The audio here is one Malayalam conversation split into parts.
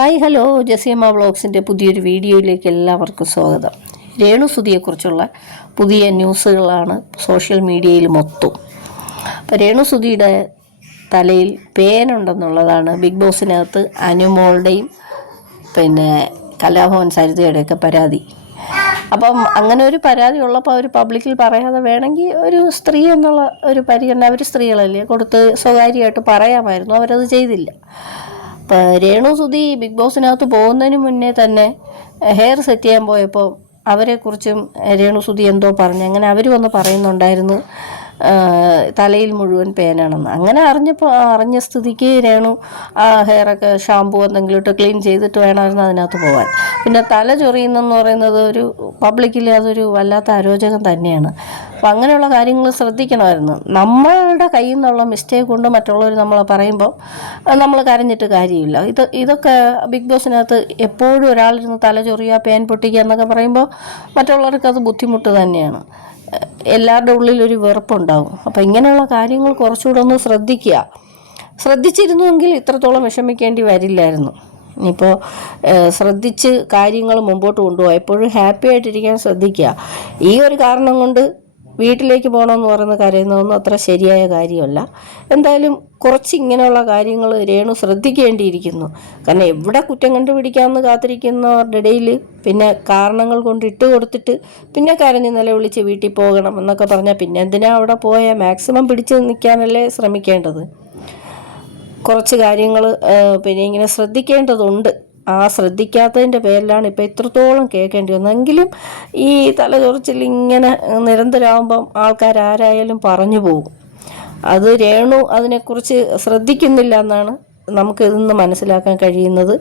ഹായ് ഹലോ ജസിയമ്മ വ്ളോഗ്സിൻ്റെ പുതിയൊരു വീഡിയോയിലേക്ക് എല്ലാവർക്കും സ്വാഗതം. രേണുസുധിയെക്കുറിച്ചുള്ള പുതിയ ന്യൂസുകളാണ് സോഷ്യൽ മീഡിയയിൽ മൊത്തം. അപ്പോൾ രേണുസുധിയുടെ തലയിൽ പേനുണ്ടെന്നുള്ളതാണ് ബിഗ് ബോസിനകത്ത് അനുമോളുടെയും പിന്നെ കലാഭവൻ സരിതയുടെയൊക്കെ പരാതി. അപ്പം അങ്ങനെ ഒരു പരാതി ഉള്ളപ്പോൾ അവർ പബ്ലിക്കിൽ പറയാതെ വേണമെങ്കിൽ ഒരു സ്ത്രീ എന്നുള്ള ഒരു പരിഗണന, അവർ സ്ത്രീകളല്ലേ, കൊടുത്ത് സ്വകാര്യമായിട്ട് പറയാമായിരുന്നു. അവരത് ചെയ്തില്ല. ഇപ്പോൾ രേണുസുധി ബിഗ് ബോസിനകത്ത് പോകുന്നതിന് മുന്നേ തന്നെ ഹെയർ സെറ്റ് ചെയ്യാൻ പോയപ്പോൾ അവരെക്കുറിച്ചും രേണുസുധി എന്തോ പറഞ്ഞു. അങ്ങനെ അവർ വന്ന് പറയുന്നുണ്ടായിരുന്നു തലയിൽ മുഴുവൻ പേനാണെന്ന്. അങ്ങനെ അറിഞ്ഞ സ്ഥിതിക്ക് രേണു ആ ഹെയറൊക്കെ ഷാമ്പൂ എന്തെങ്കിലും ഇട്ട് ക്ലീൻ ചെയ്തിട്ട് വേണമായിരുന്നു അതിനകത്ത് പോകാൻ. പിന്നെ തല ചൊറിയുന്നെന്ന് പറയുന്നത് ഒരു പബ്ലിക്കിൽ അതൊരു വല്ലാത്ത അരോചകം തന്നെയാണ്. അപ്പം അങ്ങനെയുള്ള കാര്യങ്ങൾ ശ്രദ്ധിക്കണമായിരുന്നു. നമ്മളുടെ കയ്യിൽ നിന്നുള്ള മിസ്റ്റേക്ക് കൊണ്ട് മറ്റുള്ളവർ നമ്മളെ പറയുമ്പോൾ നമ്മൾ കരഞ്ഞിട്ട് കാര്യമില്ല. ഇതൊക്കെ ബിഗ് ബോസിനകത്ത് എപ്പോഴും ഒരാളിരുന്ന് തല ചൊറിയുക, പേൻ പൊട്ടിക്കുക എന്നൊക്കെ പറയുമ്പോൾ മറ്റുള്ളവർക്ക് അത് ബുദ്ധിമുട്ട് തന്നെയാണ്. എല്ലാവരുടെ ഉള്ളിലൊരു വെറുപ്പുണ്ടാകും. അപ്പോൾ ഇങ്ങനെയുള്ള കാര്യങ്ങൾ കുറച്ചുകൂടെ ഒന്ന് ശ്രദ്ധിച്ചിരുന്നുവെങ്കിൽ ഇത്രത്തോളം വിഷമിക്കേണ്ടി വരില്ലായിരുന്നു. ഇനിയിപ്പോൾ ശ്രദ്ധിച്ച് കാര്യങ്ങൾ മുമ്പോട്ട് കൊണ്ടുപോകുക, എപ്പോഴും ഹാപ്പി ആയിട്ടിരിക്കാൻ ശ്രദ്ധിക്കുക. ഈ ഒരു കാരണം കൊണ്ട് വീട്ടിലേക്ക് പോകണമെന്ന് പറയുന്ന കരയുന്നതൊന്നും അത്ര ശരിയായ കാര്യമല്ല. എന്തായാലും കുറച്ച് ഇങ്ങനെയുള്ള കാര്യങ്ങൾ രേണു ശ്രദ്ധിക്കേണ്ടിയിരിക്കുന്നു. കാരണം എവിടെ കുറ്റം കണ്ടുപിടിക്കാമെന്ന് കാത്തിരിക്കുന്നവരുടെ ഇടയിൽ പിന്നെ കാരണങ്ങൾ കൊണ്ട് ഇട്ട് കൊടുത്തിട്ട് പിന്നെ കരഞ്ഞ് നിലവിളിച്ച് വീട്ടിൽ പോകണം എന്നൊക്കെ പറഞ്ഞാൽ പിന്നെ എന്തിനാ അവിടെ പോയാൽ മാക്സിമം പിടിച്ച് നിൽക്കാനല്ലേ ശ്രമിക്കേണ്ടത്. കുറച്ച് കാര്യങ്ങൾ പിന്നെ ഇങ്ങനെ ശ്രദ്ധിക്കേണ്ടതുണ്ട്. ആ ശ്രദ്ധിക്കാത്തതിൻ്റെ പേരിലാണ് ഇപ്പോൾ ഇത്രത്തോളം കേൾക്കേണ്ടി വന്നതെങ്കിലും ഈ തലചൊറിച്ചിൽ ഇങ്ങനെ നിരന്തരമാകുമ്പം ആൾക്കാരാരായാലും പറഞ്ഞു പോകും. അത് രേണു അതിനെക്കുറിച്ച് ശ്രദ്ധിക്കുന്നില്ല എന്നാണ് നമുക്ക് ഇന്ന് മനസ്സിലാക്കാൻ കഴിയുന്നത്.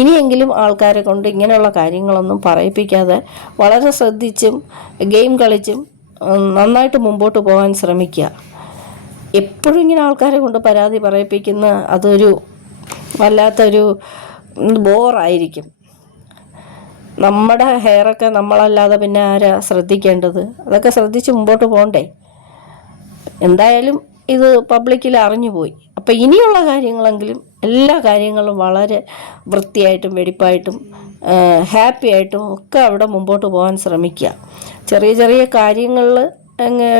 ഇനിയെങ്കിലും ആൾക്കാരെ കൊണ്ട് ഇങ്ങനെയുള്ള കാര്യങ്ങളൊന്നും പറയിപ്പിക്കാതെ വളരെ ശ്രദ്ധിച്ചും ഗെയിം കളിച്ചും നന്നായിട്ട് മുമ്പോട്ട് പോകാൻ ശ്രമിക്കുക. എപ്പോഴും ഇങ്ങനെ ആൾക്കാരെ കൊണ്ട് പരാതി പറയിപ്പിക്കുന്ന അതൊരു വല്ലാത്തൊരു ബോറായിരിക്കും. നമ്മുടെ ഹെയറൊക്കെ നമ്മളല്ലാതെ പിന്നെ ആരാ ശ്രദ്ധിക്കേണ്ടത്? അതൊക്കെ ശ്രദ്ധിച്ച് മുമ്പോട്ട് പോകണ്ടേ. എന്തായാലും ഇത് പബ്ലിക്കിൽ അറിഞ്ഞുപോയി. അപ്പോൾ ഇനിയുള്ള കാര്യങ്ങളെങ്കിലും എല്ലാ കാര്യങ്ങളും വളരെ വൃത്തിയായിട്ടും വെടിപ്പായിട്ടും ഹാപ്പി ആയിട്ടും ഒക്കെ അവിടെ മുമ്പോട്ട് പോകാൻ ശ്രമിക്കുക. ചെറിയ ചെറിയ കാര്യങ്ങളിൽ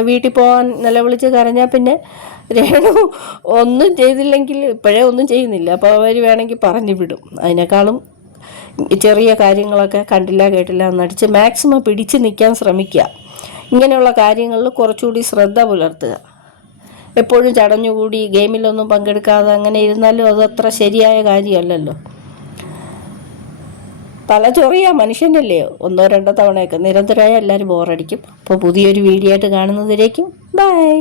വീട്ടിൽ പോകാൻ നിലവിളിച്ച് കരഞ്ഞാൽ പിന്നെ രേണു ഒന്നും ചെയ്തില്ലെങ്കിൽ ഇപ്പോഴേ ഒന്നും ചെയ്യുന്നില്ല, അപ്പോൾ അവർ വേണമെങ്കിൽ പറഞ്ഞു വിടും. അതിനേക്കാളും ചെറിയ കാര്യങ്ങളൊക്കെ കണ്ടില്ല കേട്ടില്ല എന്നടിച്ച് മാക്സിമം പിടിച്ച് നിൽക്കാൻ ശ്രമിക്കുക. ഇങ്ങനെയുള്ള കാര്യങ്ങളിൽ കുറച്ചുകൂടി ശ്രദ്ധ പുലർത്തുക. എപ്പോഴും ചടഞ്ഞുകൂടി ഗെയിമിലൊന്നും പങ്കെടുക്കാതെ അങ്ങനെ ഇരുന്നാലും അത് അത്ര ശരിയായ കാര്യമല്ലല്ലോ. തലചൊറിയ മനുഷ്യനല്ലേ, 1-2 തവണയൊക്കെ നിരന്തരമായ എല്ലാവരും ബോറടിക്കും. അപ്പോൾ പുതിയൊരു വീഡിയോ ആയിട്ട് കാണുന്നതിലേക്കും ബൈ.